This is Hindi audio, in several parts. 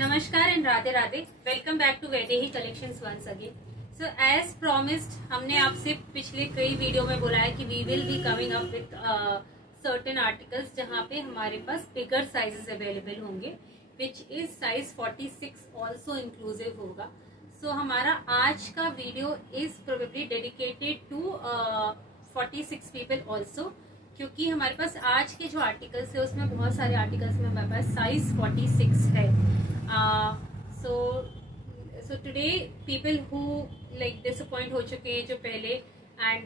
नमस्कार and Radhe Radhe. Welcome back to Vaidehi collections once again. So as promised, हमने आपसे पिछले कई वीडियो में बोला है कि we will be coming up with certain articles जहां पे हमारे पास बिगर साइजेस अवेलेबल होंगे, which is size 46 also inclusive होगा। सो हमारा आज का video is probably dedicated to 46 people also, क्योंकि हमारे पास आज के जो आर्टिकल्स है उसमें बहुत सारे आर्टिकल्स में हमारे पास साइज 46 है। So today people who like disappoint हो चुके हैं जो पहले, and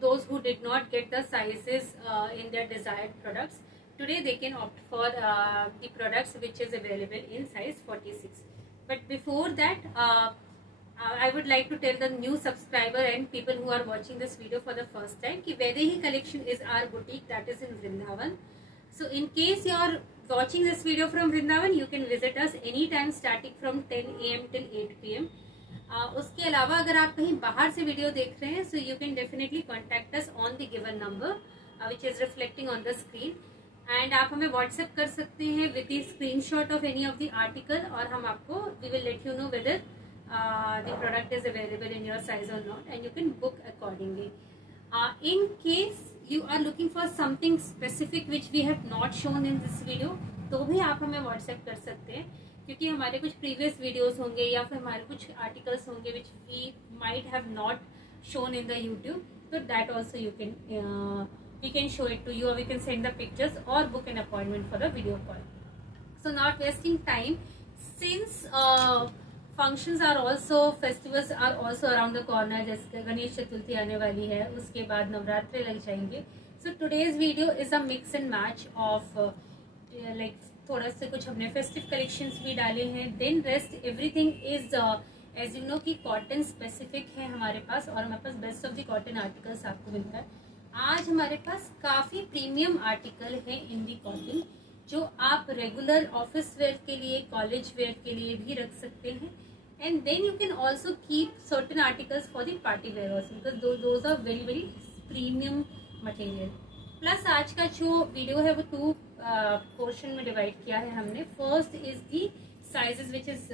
those who did not get the sizes in their desired products, today they can opt for the products which is available in size 46. But before that, I would like to tell the new subscriber and people who are watching this video for the first time कि Vaidehi collection is our boutique that is in Vrindavan. So in case you are watching this video from Vrindavan, you can visit us anytime starting from 10 AM till 8 PM. उसके अलावा अगर आप कहीं बाहर से वीडियो देख रहे हैं, so you can definitely contact us on the given number which is reflecting on the screen. And आप हमें व्हाट्सएप कर सकते हैं with the screenshot of any of the article, और हम आपको we will let you know whether the product is available in your size और not, and you can book accordingly. In case you are looking for something specific which we have not shown in this video, तो भी आप हमें व्हाट्सएप कर सकते हैं, क्योंकि हमारे कुछ प्रीवियस वीडियोज होंगे या फिर हमारे कुछ आर्टिकल्स होंगे which we might have not shown in the YouTube, तो that also you can we can show it to you, or we can send the pictures or book an appointment for a video call. So not wasting time, since functions are also, festivals are also around the corner, जैसे गणेश चतुर्थी आने वाली है, उसके बाद नवरात्रे लग जाएंगे. So today's video is a mix and match of like थोड़ा से कुछ हमने festive collections भी डाले हैं, then rest everything is as you know कि cotton specific है हमारे पास, और हमारे पास best of the cotton articles आपको मिलता है. आज हमारे पास काफी प्रीमियम आर्टिकल है इन दी कॉटन, जो आप रेगुलर ऑफिस वेयर के लिए, कॉलेज वेयर के लिए भी रख सकते हैं, and then you can also keep certain articles for the party wear also, because those are very very premium material. Plus आज का जो वीडियो है वो 2 पोर्शन में डिवाइड किया है हमने. First is the sizes which is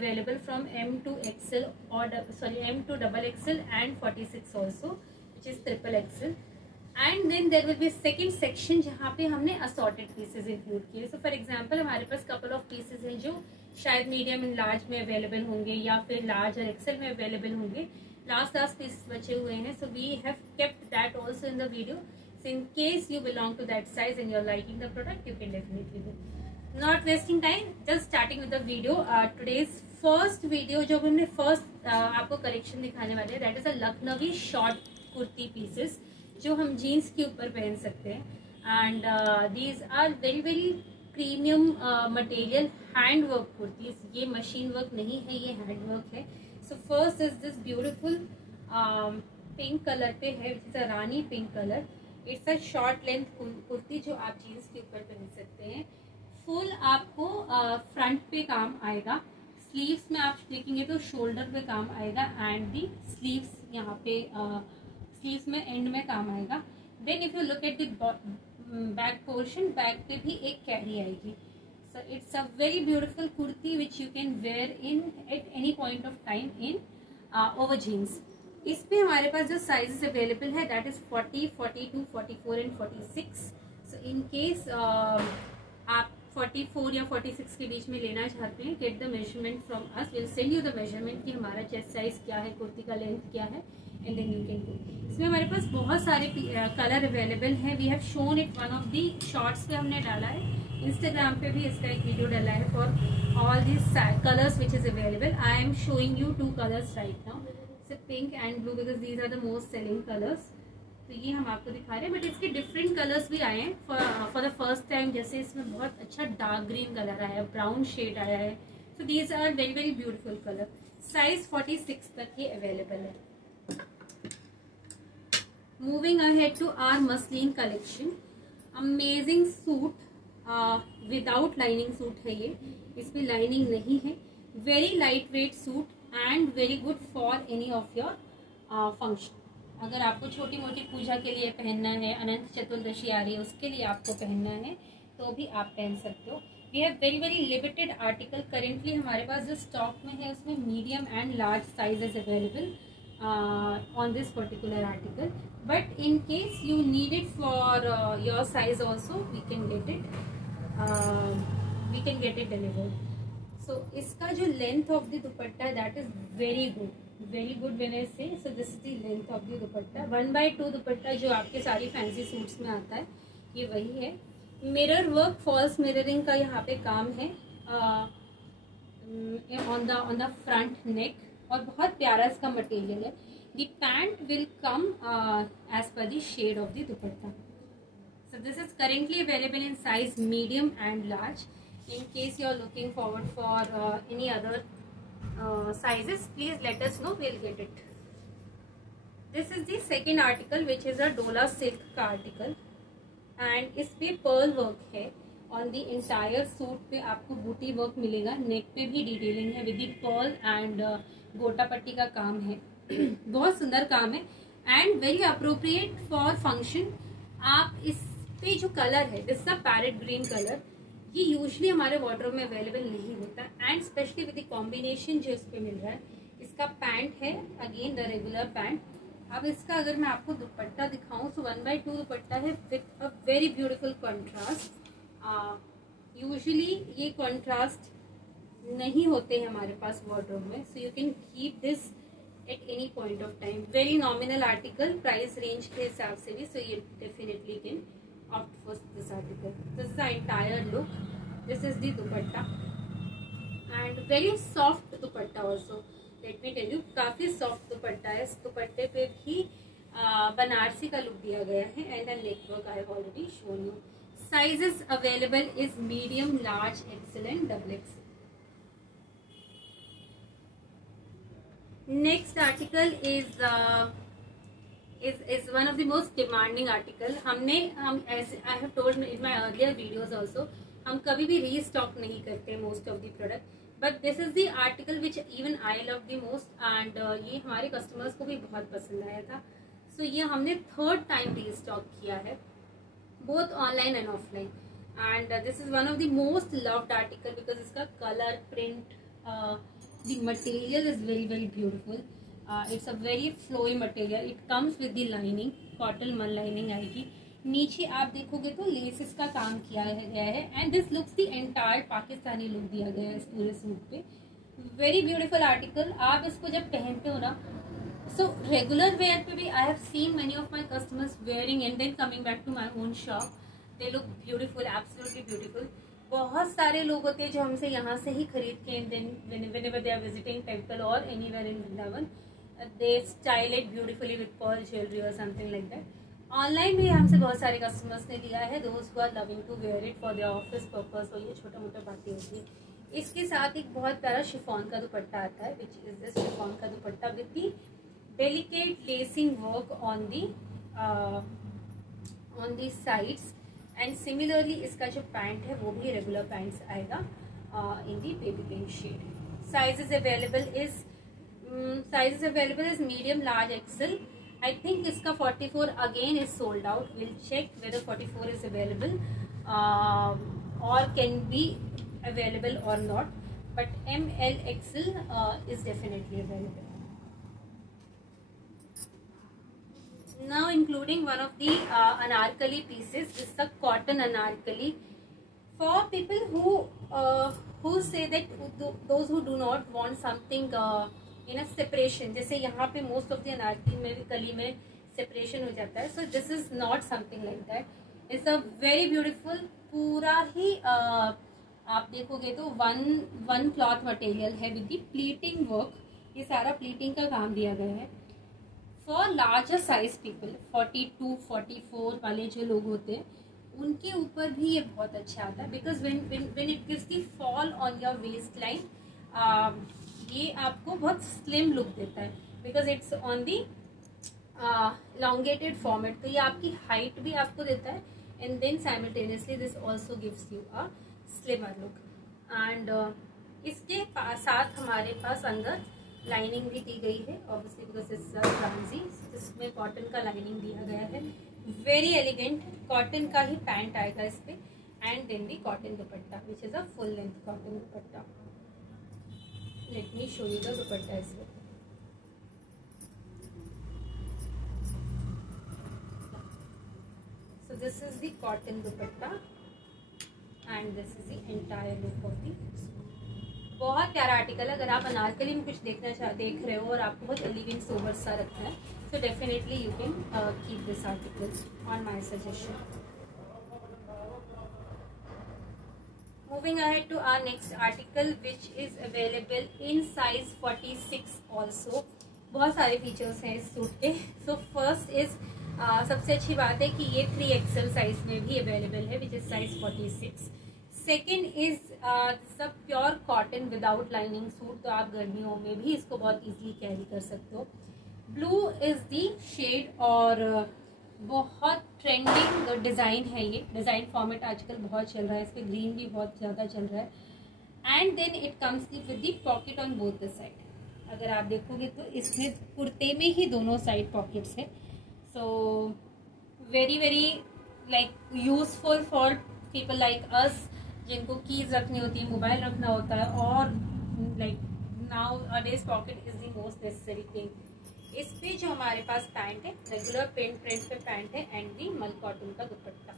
available from M to XL or M to XXL and 46 also, which is XXL. And then there will be second section जहाँ पे हमने असॉर्टेड पीसेज इंक्लूड किए. सो फॉर एग्जाम्पल हमारे पास कपल ऑफ पीसेज हैं जो शायद मीडियम एंड लार्ज में अवेलेबल होंगे, या फिर लार्ज और एक्सेल में अवेलेबल होंगे. लास्ट पीसेस बचे हुए हैं, so we have kept that also in the video. So in case you belong to that size and you are liking the product, you can definitely do. Not wasting time, just starting with the video. Today's first video जो हमने फर्स्ट आपको कलेक्शन दिखाने वाले हैं, that is a Lucknowi short kurti pieces जो हम जीन्स के ऊपर पहन सकते हैं. And these are very very premium material hand work kurtis. ये मशीन वर्क नहीं है, ये हैंड वर्क है. So first is this beautiful pink colour पे है, which is a Rani pink colour. It's a short length kurti जो आप जीन्स के ऊपर पहन सकते हैं. फुल आपको फ्रंट पे काम आएगा. स्लीव्स में आप देखेंगे तो शोल्डर पे काम आएगा, एंड दी स्लीव्स यहाँ पे स्लीव्स में एंड में काम आएगा. Then if you look at the back portion, back पे भी एक कैरी आएगी. So it's a very beautiful kurti which you can wear in at any point of time in over jeans. इस पे हमारे पास जो साइजेस अवेलेबल है that is 40, 42, 44 and 46. So in case आप 44 या 46 के बीच में लेना चाहते हैं, get the measurement from us, will send you the measurement कि हमारा चेस्ट साइज क्या है, कुर्ती का लेंथ क्या है, and then you can do. इसमें हमारे पास बहुत सारे कलर अवेलेबल हैं. We have shown it, one of the shorts पे हमने डाला है, इंस्टाग्राम पे भी इसका एक वीडियो डाला है for all this colours which is available. I am showing you 2 colours right now, pink and blue, because these are the most selling colours. तो ये हम आपको दिखा रहे हैं, बट इसके डिफरेंट कलर्स भी आए हैं फॉर द फर्स्ट टाइम. जैसे इसमें बहुत अच्छा डार्क ग्रीन कलर आया है, ब्राउन शेड आया है. So these are very very beautiful colour. Size 46 तक ये अवेलेबल है. Moving ahead to our muslin collection, amazing suit, without lining suit है ये, इसमें लाइनिंग नहीं है. Very light weight suit and very good for any of your function. अगर आपको छोटी मोटी पूजा के लिए पहनना है, अनंत चतुर्दशी आ रही है उसके लिए आपको पहनना है, तो भी आप पहन सकते हो. We have very limited article currently हमारे पास जो स्टॉक में है उसमें medium and large size is available on this particular article, but in case you need it for your size also, we can get it delivered. So इसका जो length of the dupatta that is very good when I say. So this is the length of the दुपट्टा. 1/2 दुपट्टा जो आपके सारी फैंसी सूट्स में आता है ये वही है. मिरर वर्क, फॉल्स मिररिंग का यहाँ पे काम है ऑन द फ्रंट नेक, और बहुत प्यारा इसका मटेरियल है. The pant will come as per the shade of the dupatta. So this is currently available in size medium and large. In case you are looking forward for any other sizes, please let us know, we'll get it. This is the second article which is a डोला सिल्क का आर्टिकल, एंड इस पे पर्ल वर्क है. ऑन द इंटायर सूट पे आपको बूटी वर्क मिलेगा. नेक पे भी डिटेलिंग है विद द पर्ल एंड गोटा पट्टी का काम है. बहुत सुंदर काम है and very appropriate for function. आप इस पे जो कलर है, this is a parrot green colour, ये यूजुअली हमारे वार्डरोब में अवेलेबल नहीं होता, and specially with the combination जो इस पे मिल रहा है. इसका पैंट है अगेन द रेगुलर पैंट. अब इसका अगर मैं आपको दुपट्टा दिखाऊं तो 1/2 दुपट्टा है with a very beautiful contrast. Usually ये कॉन्ट्रास्ट नहीं होते हैं हमारे पास वार्डरोब में, so you can keep this eight any point of time. Very nominal article price range के हिसाब से भी, सो ये definitely can opt for this article. This is the entire look. This is the dupatta and very soft dupatta also. Let me tell you, काफी soft दुपट्टा है. इस दुपट्टे पे भी बनारसी का लुक दिया गया है and the neck work I have already shown you. Sizes available is medium, large, XL and XXL. Next article is one of the most demanding article. हम as I have told in my earlier videos also, हम कभी भी रीस्टॉक नहीं करते most of the product, but this is the article which even I love the most and ये हमारे कस्टमर्स को भी बहुत पसंद आया था. So ये हमने थर्ड टाइम रीस्टॉक किया है, both online and offline, and this is one of the most loved article because इसका colour, print, the material is very beautiful. It's a very flowy material. It comes with the lining, cotton मन लाइनिंग आएगी. नीचे आप देखोगे तो लेसेस का काम किया गया है and this looks the entire Pakistani look दिया गया है इस पूरे सूट पे. Very beautiful article. आप इसको जब पहनते हो ना, सो रेगुलर वेयर पे भी I have seen many of my customers wearing and then coming back to my own shop. They look beautiful, absolutely beautiful. बहुत सारे लोग होते हैं जो हमसे यहाँ से ही खरीद के whenever they are visiting temple or anywhere in Vrindavan, they style it beautifully with pearl jewelry or something like that. Online भी हमसे बहुत सारे कस्टमर्स ने लिया है, those who are loving to wear it for their office purpose, और ये छोटा मोटा बातें होती है. इसके साथ एक बहुत प्यारा शिफॉन का दुपट्टा आता है, which is this शिफॉन का दुपट्टा with the delicate lacing work on the sides, and similarly इसका जो पैंट है वो भी रेगुलर पैंट्स आएगा in the baby pink shade. Sizes available is medium, large, XL. I think इसका 44 again is sold out. We'll check whether 44 is available or can be available or not. But ML, XL is definitely available. Now including one of the anarkali pieces. This is a cotton anarkali for people who say that those who do not want something in separation. जैसे यहाँ पे मोस्ट ऑफ द अनारकली में कली में सेपरेशन हो जाता है, so this is not something like that. It's a very beautiful. पूरा ही आप देखोगे तो वन क्लॉथ मटेरियल है विद द प्लीटिंग वर्क. ये सारा प्लीटिंग का काम दिया गया है फॉर लार्जर साइज पीपल. 42, 44 वाले जो लोग होते हैं उनके ऊपर भी ये बहुत अच्छा आता है, because when it gives the fall on your waist line, ये आपको बहुत स्लिम लुक देता है because it's on the elongated format. तो ये आपकी हाइट भी आपको देता है and then simultaneously this also gives you a slimmer look. And इसके साथ हमारे पास अंदर लाइनिंग भी दी गई है, ऑब्वियसली बिकॉज इट्स फ्रांसी. इसमें कॉटन का लाइनिंग दिया गया है. वेरी एलिगेंट कॉटन का ही पैंट आएगा इस पे and then the cotton dupatta, which is a full length cotton dupatta. Let me show you the dupatta as well. So this is the cotton dupatta and this is the entire look of the. बहुत प्यारा आर्टिकल है. अगर आप अनारकली में कुछ देख रहे हो और आपको बहुत एलिगेंट सोबर सा रखना है, so definitely you can keep this article on my suggestion. Moving ahead to our next article, which is available in size 46 also. बहुत सारे फीचर्स हैं इस सूट के. So first is सबसे अच्छी बात है कि ये 3XL साइज में भी अवेलेबल है, which is size 46. Second is सब pure cotton without lining suit, तो आप गर्मियों में भी इसको बहुत इजीली कैरी कर सकते हो. ब्लू इज दी शेड और बहुत ट्रेंडिंग डिज़ाइन है. ये डिज़ाइन फॉर्मेट आजकल बहुत चल रहा है, इस पर ग्रीन भी बहुत ज़्यादा चल रहा है. And then it comes with the pocket on both the side. अगर आप देखोगे तो इसमें कुर्ते में ही दोनों साइड पॉकेट्स है. So very very like useful for people like us, जिनको कीज रखनी होती है, मोबाइल रखना होता है, और लाइक नाउ अडेज pocket is the most necessary thing. इस पे जो हमारे पास पैंट है, रेगुलर प्रिंट पे पैंट है एंड दी मल कॉटन का दुपट्टा.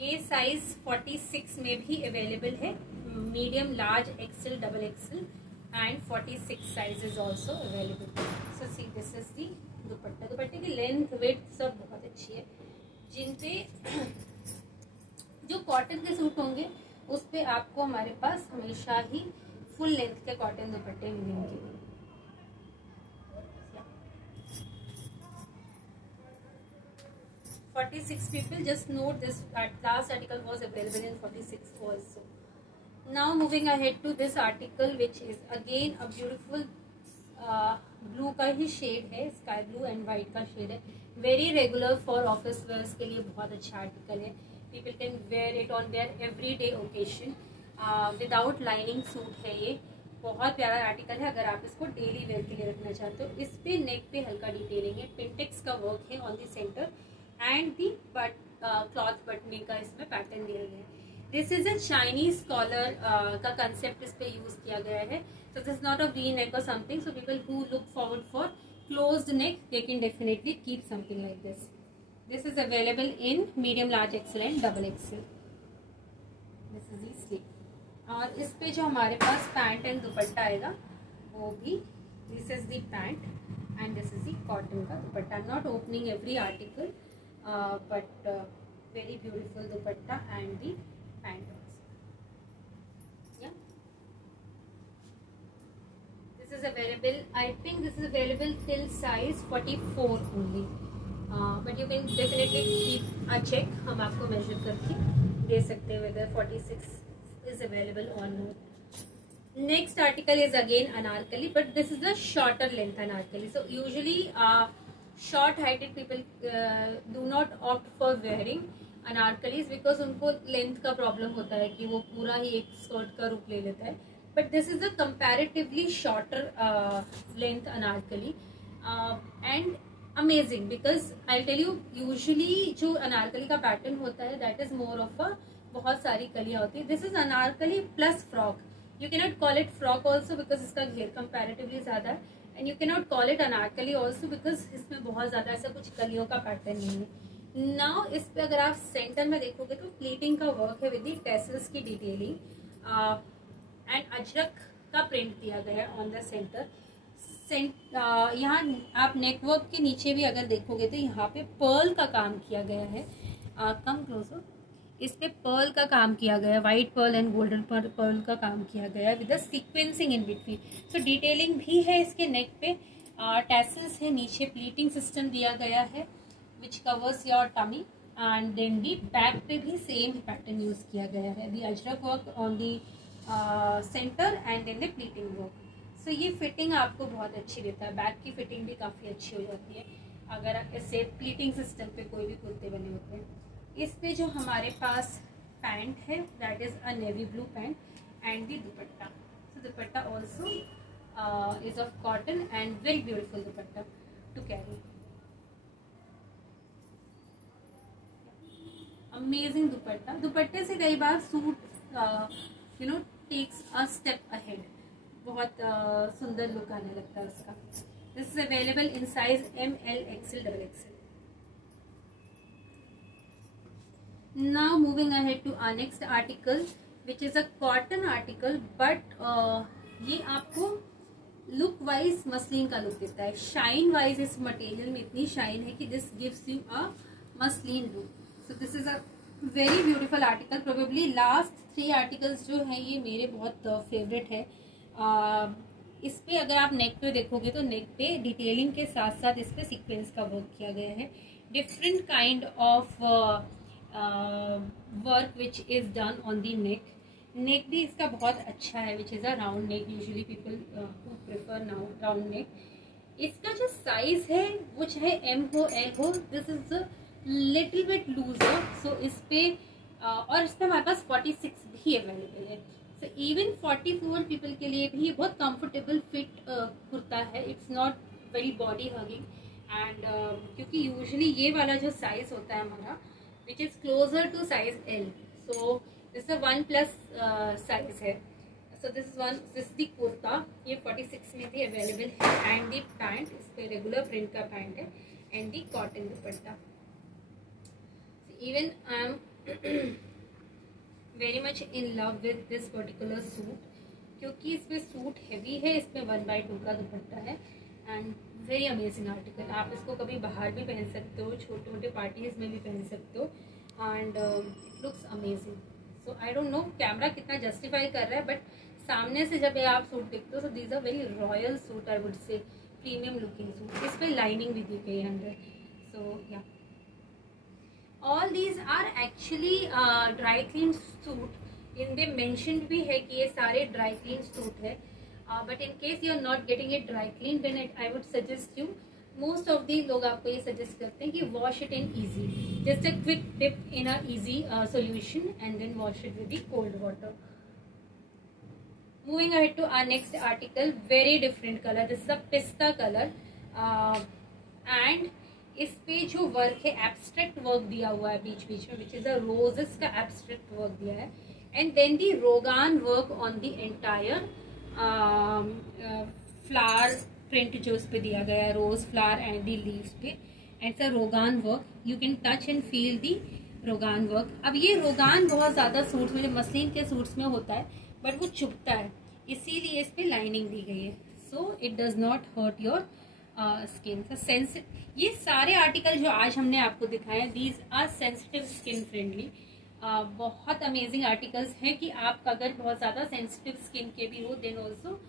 ये साइज 46 में भी अवेलेबल है. Medium, large, XL, double XL and 46 size is also available. So see this is the dupatta. दुपट्टे की लेंथ, विड्थ सब बहुत अच्छी है. जिनपे जो कॉटन के सूट होंगे उस पे आपको हमारे पास हमेशा ही फुल लेंथ के कॉटन दुपट्टे मिलेंगे. 46 people, just note this, last article was available in 46 also. Now moving ahead to this article, which is again a beautiful blue का ही शेड है, स्काई ब्लू एंड वाइट का शेड है. Very regular for office wears के लिए बहुत अच्छा आर्टिकल है. People can wear it on their every day occasion. Without lining suit है ये. बहुत प्यारा आर्टिकल है अगर आप इसको डेली वेयर के लिए रखना चाहते हो. इस पे नेक पे हल्का डिटेलिंग है, पिंटेक्स का वर्क है on the centre and the but cloth buttoning का इसमें पैटर्न दिया गया है. This is a Chinese collar का कंसेप्ट इस पे यूज किया गया है. So this is not a V neck or something. So people who look forward for closed neck, they can definitely keep something like this. This is available in medium, large XL and double XL. This is the sleeve. और इस पे जो हमारे पास पैंट एंड दुपट्टा आएगा वो भी, this is the pant and this is the cotton का दुपट्टा. I'm not opening every article, but very beautiful dupatta and the pant also. Yeah. This is available, I think this is available till size 44 only, but you can definitely keep a check. हम आपको measure करके दे सकते हैं whether 46 is available or not. Next article is again anarkali, but this is a shorter length anarkali. So usually short heighted people do not opt for wearing Anarkalis because उनको लेंथ का प्रॉब्लम होता है कि वो पूरा ही एक स्कर्ट का रूप ले लेता है. But this is a comparatively shorter length Anarkali and amazing because I tell you usually जो अनारकली का पैटर्न होता है that is more of a बहुत सारी कलियां होती है. This is Anarkali plus frock. You can not call it frock also because इसका घेर कंपैरेटिवली ज्यादा है and you can not call it Anarkali also because इसमें बहुत ज्यादा ऐसा कुछ कलियों का पैटर्न नहीं है. नाउ इस पे अगर आप सेंटर में देखोगे तो प्लीटिंग का वर्क है विद दी टेसल्स की डिटेलिंग एंड अजरक का प्रिंट दिया गया है ऑन द सेंटर. यहाँ आप नेकवर्क के नीचे भी अगर देखोगे तो यहाँ पे पर्ल का काम किया गया है. कम क्लोज हो. इस पे पर्ल का काम किया गया है, white pearl and golden pearl का काम किया गया है with the sequencing in between. So detailing भी है इसके नेक पे. टेसल्स है, नीचे प्लीटिंग सिस्टम दिया गया है which covers your tummy and then the back पे भी same pattern use किया गया है. The Ajrak work on the center and then the pleating work. So ये फिटिंग आपको बहुत अच्छी देता है. बैक की फिटिंग भी काफ़ी अच्छी हो जाती है अगर ऐसे प्लीटिंग सिस्टम पे कोई भी कुर्ते बने होते हैं. इस पे जो हमारे पास पैंट है that is a navy blue pant and the dupatta. So dupatta also is of cotton and very beautiful dupatta to carry. Amazing dupatta, दुपट्टे से कई बार suit you know takes a step ahead, बहुत सुंदर लुक आने लगता है उसका। This is available in size ML, XL, XXL। Now moving ahead to our next article, which is a cotton article, but ये आपको लुक वाइज मसलिन का लुक देता है। शाइन वाइज इस मटेरियल में इतनी शाइन है कि this gives you a muslin look. So this is a very beautiful article. Probably last 3 articles जो है ये मेरे बहुत फेवरेट है। इस पे अगर आप नेक पे देखोगे तो नेक पे डिटेलिंग के साथ साथ इस पे सीक्वेंस का वर्क किया गया है। Different kind of work which is done on the neck. Neck भी इसका बहुत अच्छा है, which is a round neck. Usually people who prefer now round neck. इसका जो साइज है वो चाहे M हो L हो, this is little bit looser. So इस पे और इस पे हमारे पास 46 भी अवेलेबल है। सो इवन 44 पीपल के लिए भी ये बहुत कंफर्टेबल फिट कुर्ता है। It's not very body hugging and क्योंकि यूजुअली ये वाला जो साइज होता है हमारा which is closer to size L, so this 1+ size है। सो दिस द कुर्ता, ये 46 में भी अवेलेबल है। एंड दी पैंट, इस पे रेगुलर प्रिंट का पैंट है and the cotton dupatta. Even I am very much in love with this particular suit, क्योंकि इसमें सूट हैवी है, इसमें 1/2 का दुपट्टा है एंड वेरी अमेजिंग आर्टिकल। आप इसको कभी बाहर भी पहन सकते हो, छोटे मोटे पार्टीज में भी पहन सकते हो and it looks amazing. So I don't know camera कितना जस्टिफाई कर रहा है, बट सामने से जब आप सूट देखते हो तो these are very royal suit, I would say premium looking suit. इस पर लाइनिंग भी दी गई है अंदर। So yeah all these are actually dry clean suit. इनमें मेंशन्ड भी है कि ये सारे ड्राई क्लीन सूट है, but in case you are not getting it dry clean, then I would suggest you, most of the लोग आपको ये सजेस्ट करते हैं कि wash it in Ezee, just a quick dip in a Ezee solution and then wash it with the cold water. Moving ahead to our next article, very different colour, this is a pista colour and इस पे जो वर्क है एब्स्ट्रैक्ट वर्क दिया हुआ है बीच बीच में, विच इज अ रोजेस का एब्स्ट्रैक्ट वर्क दिया है and then the rogan work on the entire flower print जो इस पे दिया गया है, rose flower and the leaves पे, and sir rogan work. You can touch and feel the rogan work. अब ये रोगान बहुत ज्यादा सूट्स में, मसलिन के सूट्स में होता है, बट वो चुभता है, इसीलिए इस पे लाइनिंग दी गई है। So it does not hurt your skin. ये सारे आर्टिकल जो आज हमने आपको दिखाए, these are sensitive skin friendly. बहुत अमेजिंग आर्टिकल्स हैं कि आप अगर बहुत ज्यादा सेंसिटिव स्किन के भी हो, then also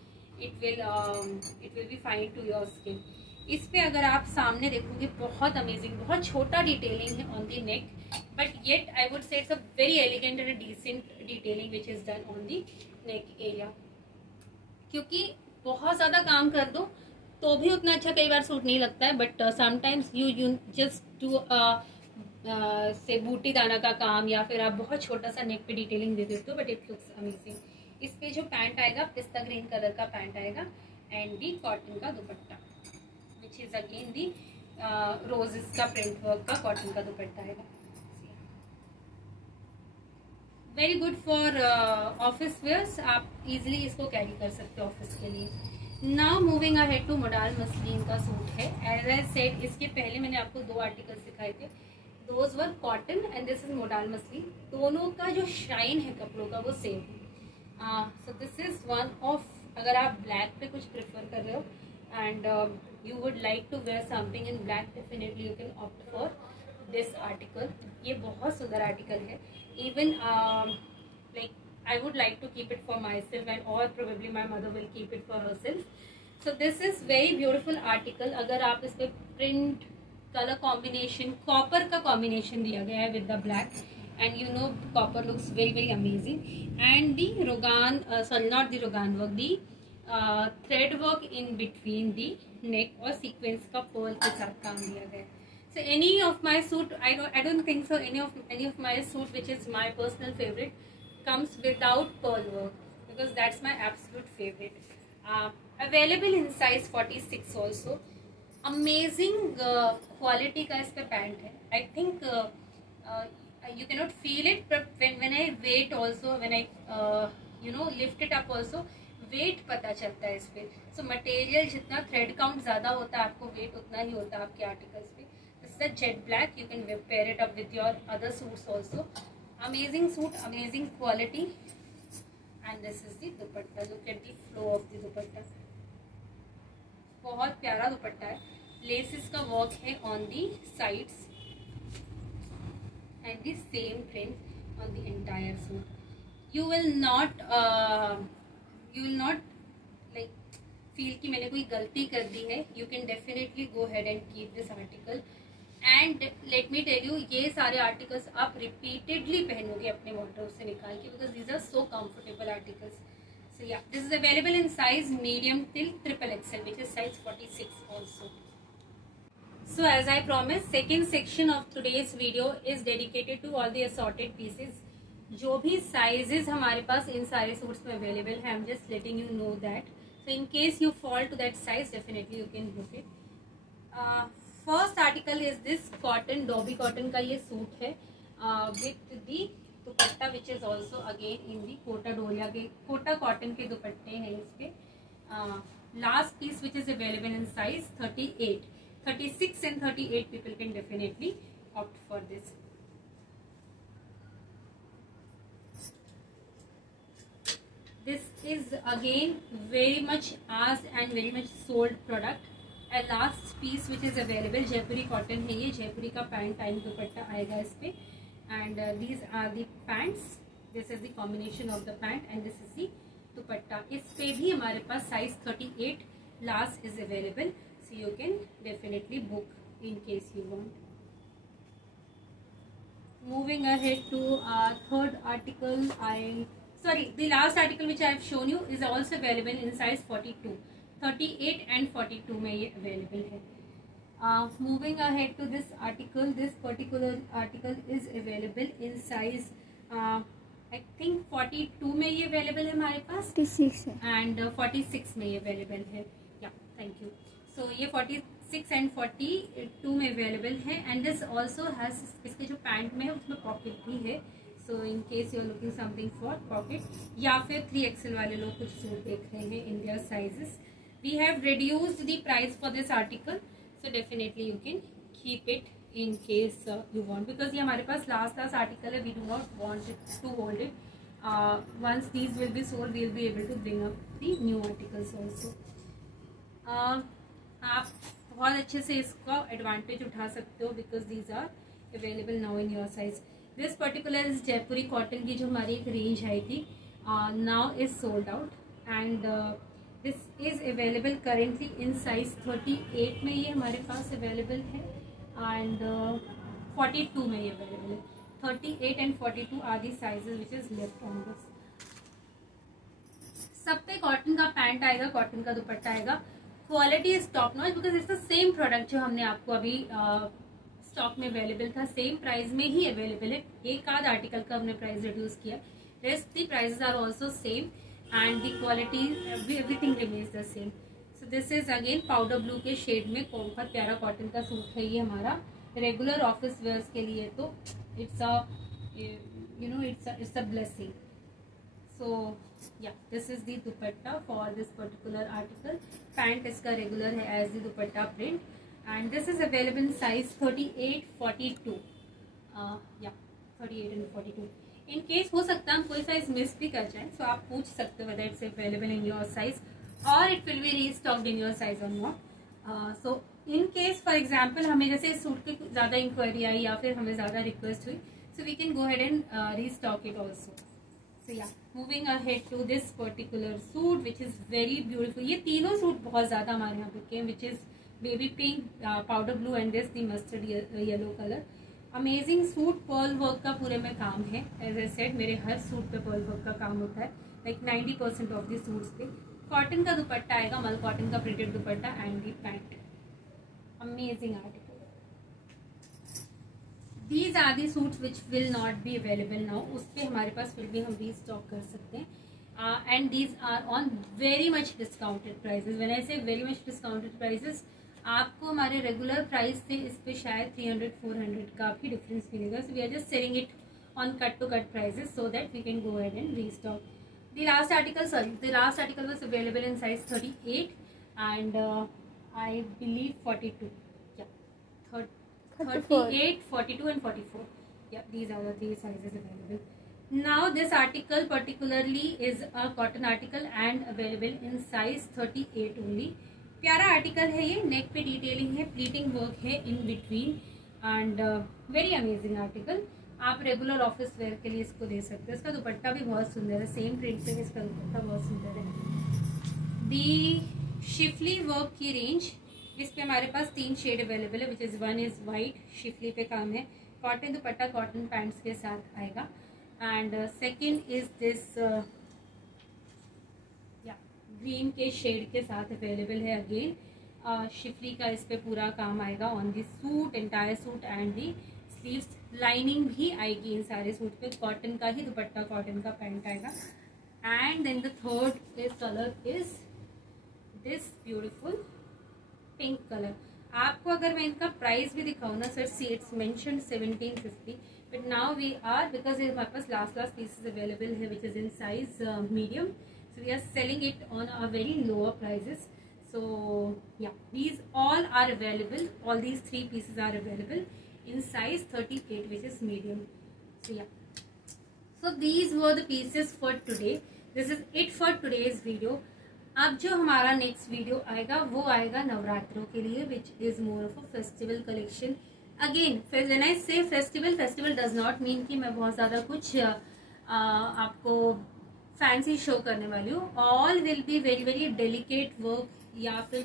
it will be fine to your skin. इस पे अगर आप सामने देखोगे बहुत अमेजिंग, बहुत छोटा डिटेलिंग है on the neck, but yet I would say it's a very elegant and decent detailing which is done on the neck area. क्योंकि बहुत ज्यादा काम कर दो तो भी उतना अच्छा कई बार सूट नहीं लगता है, but sometimes you just do से बूटी दाना का काम, या फिर आप बहुत छोटा सा नेक पे डिटेलिंग दे देते हो, बट इट लुक्स अमेजिंग। इस पे जो पैंट आएगा पिस्ता ग्रीन कलर का पैंट आएगा एंड दी कॉटन का dupatta, which is again the roses का प्रिंट वर्क का कॉटन का दुपट्टा आएगा। Very good for office wears, आप इजिली इसको कैरी कर सकते हो ऑफिस के लिए। Now moving ahead to modal muslin का सूट है। एज आई सेड, इसके पहले मैंने आपको 2 आर्टिकल्स दिखाए थे, those were cotton and this is modal muslin. दोनों का जो शाइन है कपड़ों का वो सेम है। So this is one of, अगर आप ब्लैक पे कुछ प्रेफर कर रहे हो and you would like to wear something in black, definitely you can opt for this article. ये बहुत सुंदर आर्टिकल है। Even like I would like to keep it for myself and or probably my mother will keep it for herself. So this is very beautiful article. अगर आप इस पे प्रिंट कलर कॉम्बिनेशन, कॉपर का कॉम्बिनेशन दिया गया है with the black and you know copper looks very amazing and the rogan sorry not the rogan work, the thread work in between the neck और sequence का pearl के साथ काम दिया गया है। So any of my suit, I don't think so any of my suit which is my personal favorite comes without pearl work because that's my absolute favorite. Available in size 46 also. Amazing quality का इस पे पैंट है। I think you cannot feel it, but when I weight also, when I lift it up also, weight पता चलता है इस पे. सो मटेरियल जितना थ्रेड काउंट ज्यादा होता है आपको वेट उतना ही होता है आपके आर्टिकल्स पे. This is a jet black. You can pair it up with your other suits also. Amazing suit, amazing quality. And this is the dupatta. Look at the flow of the दुपट्टा. बहुत प्यारा दुपट्टा है. लेसेस का वर्क है on the sides and the same print on the entire suit. You will not like feel कि मैंने कोई गलती कर दी है. You can definitely go ahead and keep this article. And let me tell you, ये सारे articles आप repeatedly पहनोगे अपने wardrobe से निकाल के, because these are so comfortable articles. So yeah, this is available in size medium till XXL, which is size 46 also. So as I promised, second section of today's video is dedicated to all the assorted pieces. जो भी साइजेस हमारे पास इन सारे सूट्स में अवेलेबल है, I am just letting you know that. So in case you fall to that size, definitely you can book it. First article is this cotton, dobby cotton का ये सूट है with the dupatta which is also again in the Kota Doria के, कोटा कॉटन के दुपट्टे हैं इसके. Last piece which is available in size 38, 36 and 38 people can definitely opt for this. This is again very much asked and very much sold product. A last piece which is available, Jaipuri cotton है ये. जयपुरी का पैंट टाइम दुपट्टा आएगा इस पे. And these are the pants. This is the combination of the pant and this is the दुपट्टा. इस पे भी हमारे पास size 38 last is available. So you can definitely book in case you want. Moving ahead to our third article, the last article which I have shown you is also available in size 42, 38 and 42 में ये available है. Moving ahead to this article, this particular article is available in size I think 42 में ये available है हमारे पास, 46 है and 46 में ये available है. Yeah, thank you. So ये 46 and 42 में available है. And this also has, इसके जो पैंट में है उसमें पॉकेट भी है. So in case you are looking something for pocket, या फिर 3XL वाले लोग कुछ सूट देख रहे हैं in their sizes, we have reduced the price for this article. So definitely you can keep it in case you want, because ये हमारे पास last article है. We do not want it to hold it. Once these will be sold, we will be able to bring up the new articles also. आप बहुत अच्छे से इसका एडवांटेज उठा सकते हो, because these are available now in your size. This particular is Jaipuri cotton की जो हमारी एक रेंज आई थी, now is sold out. And this is available currently in size 38 में ये हमारे पास अवेलेबल है एंड 42 में ये अवेलेबल है. 38 and 42 are the sizes which is left on this. सब पे कॉटन का पैंट आएगा, कॉटन का दुपट्टा आएगा. Quality is top notch, because it's the same product जो हमने आपको अभी स्टॉक में अवेलेबल था, सेम प्राइस में ही अवेलेबल है. एक आध आर्टिकल का हमने प्राइस रिड्यूस किया, rest the prices are also same and the quality everything remains the same. So this is again powder blue के शेड में बहुत प्यारा कॉटन का सूट है ये हमारा रेगुलर ऑफिस वेयर्स के लिए. तो it's a blessing. So yeah this is the dupatta for this particular article. Pant इसका रेगुलर है as the dupatta print. And this is available in size 38, 42. 38 and 42. In case हो सकता है हम कोई साइज मिस भी कर जाए, so आप पूछ सकते हो whether it's available in your size or it will be restocked in your size or not. So in case for example हमें जैसे सूट की ज़्यादा इंक्वायरी आई या फिर हमें ज़्यादा रिक्वेस्ट हुई, so we can go ahead and restock it also. So yeah, moving ahead to this particular suit which is very beautiful. ये तीनों सूट बहुत ज़्यादा हमारे यहाँ बिके हैं, which is baby pink, powder blue and this the mustard yellow colour. Amazing suit. Pearl work का पूरे में काम है. एज आई सेड मेरे हर सूट पे पर्ल वर्क का काम होता है, लाइक 90% ऑफ दी सूट्स पे. कॉटन का दुपट्टा आएगा, मल कॉटन का printed dupatta and the pant. Amazing article. These are the suits which will not be available now. उस पर हमारे पास फिर भी हम रीस्टॉक कर सकते हैं. And these are on very much discounted prices. When I say very much discounted prices, आपको हमारे रेगुलर प्राइस से इस पे शायद 300-400 का भी डिफरेंस मिलेगा. So we are just selling it on cut to cut prices so that we can go ahead and restock. The last article was available in size 38 and I believe 42. Yeah, 38, 42 and 44. Yeah, these are the 3 sizes available. Now this article particularly is a cotton article and available in size 38 only. प्यारा आर्टिकल है ये, नेक पे डिटेलिंग है, प्लीटिंग वर्क है in between and very amazing article. आप रेगुलर ऑफिस वेयर के लिए इसको दे सकते हैं. इसका दुपट्टा भी बहुत सुंदर है, सेम प्रिंट पे इसका दुपट्टा बहुत सुंदर है. दी शिफली वर्क की रेंज, इस पे हमारे पास 3 शेड अवेलेबल है, which is 1 is white, Schiffli पे काम है, कॉटन दुपट्टा कॉटन पैंट्स के साथ आएगा. And second is this green के शेड के साथ अवेलेबल है. अगेन शिफली का इस पे पूरा काम आएगा on the suit, entire suit and the sleeves. Lining भी आएगी इन सारे सूट पे, कॉटन का ही दुपट्टा, कॉटन का पैंट आएगा. And then the third is colour is this beautiful pink colour. आपको अगर मैं इनका प्राइस भी दिखाऊँ ना sir, see it's mentioned 1750, but now we are, because हमारे पास लास्ट पीसेस अवेलेबल है which is in size medium, so we are selling it on a very lower prices. So yeah, these all are available, all these 3 pieces are available in size 38 which is medium. So yeah, so these were the pieces for today. This is it for today's video. अब जो हमारा नेक्स्ट वीडियो आएगा वो आएगा नवरात्रों के लिए, which is more of a festival collection. Again when I से फेस्टिवल डज नॉट मीन कि मैं बहुत ज्यादा कुछ आपको फैंसी शो करने वाली हूँ. All will be very very delicate work या फिर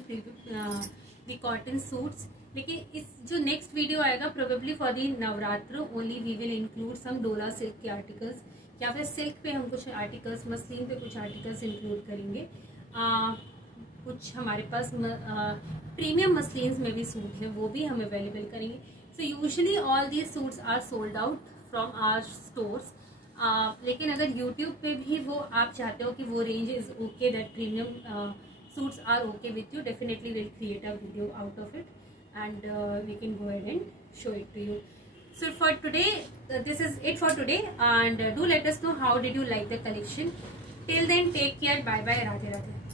दी कॉटन सूट्स. लेकिन इस जो नेक्स्ट वीडियो आएगा probably for the Navratra only, we will include some Dola silk के आर्टिकल्स, या फिर सिल्क पे हम कुछ आर्टिकल्स, मसलिन पे कुछ आर्टिकल्स इंक्लूड करेंगे. कुछ हमारे पास प्रीमियम मसलिन्स में भी सूट है, वो भी हम अवेलेबल करेंगे. So usually all these suits are sold out from our stores. लेकिन अगर यूट्यूब पे भी वो आप चाहते हो कि वो range is okay, that premium suits are okay with you, definitely we'll create a video out of it and we can go ahead and show it to you. So for today, this is it for today, and do let us know how did you like the collection. Till then, take care, bye bye, Radhe Radhe.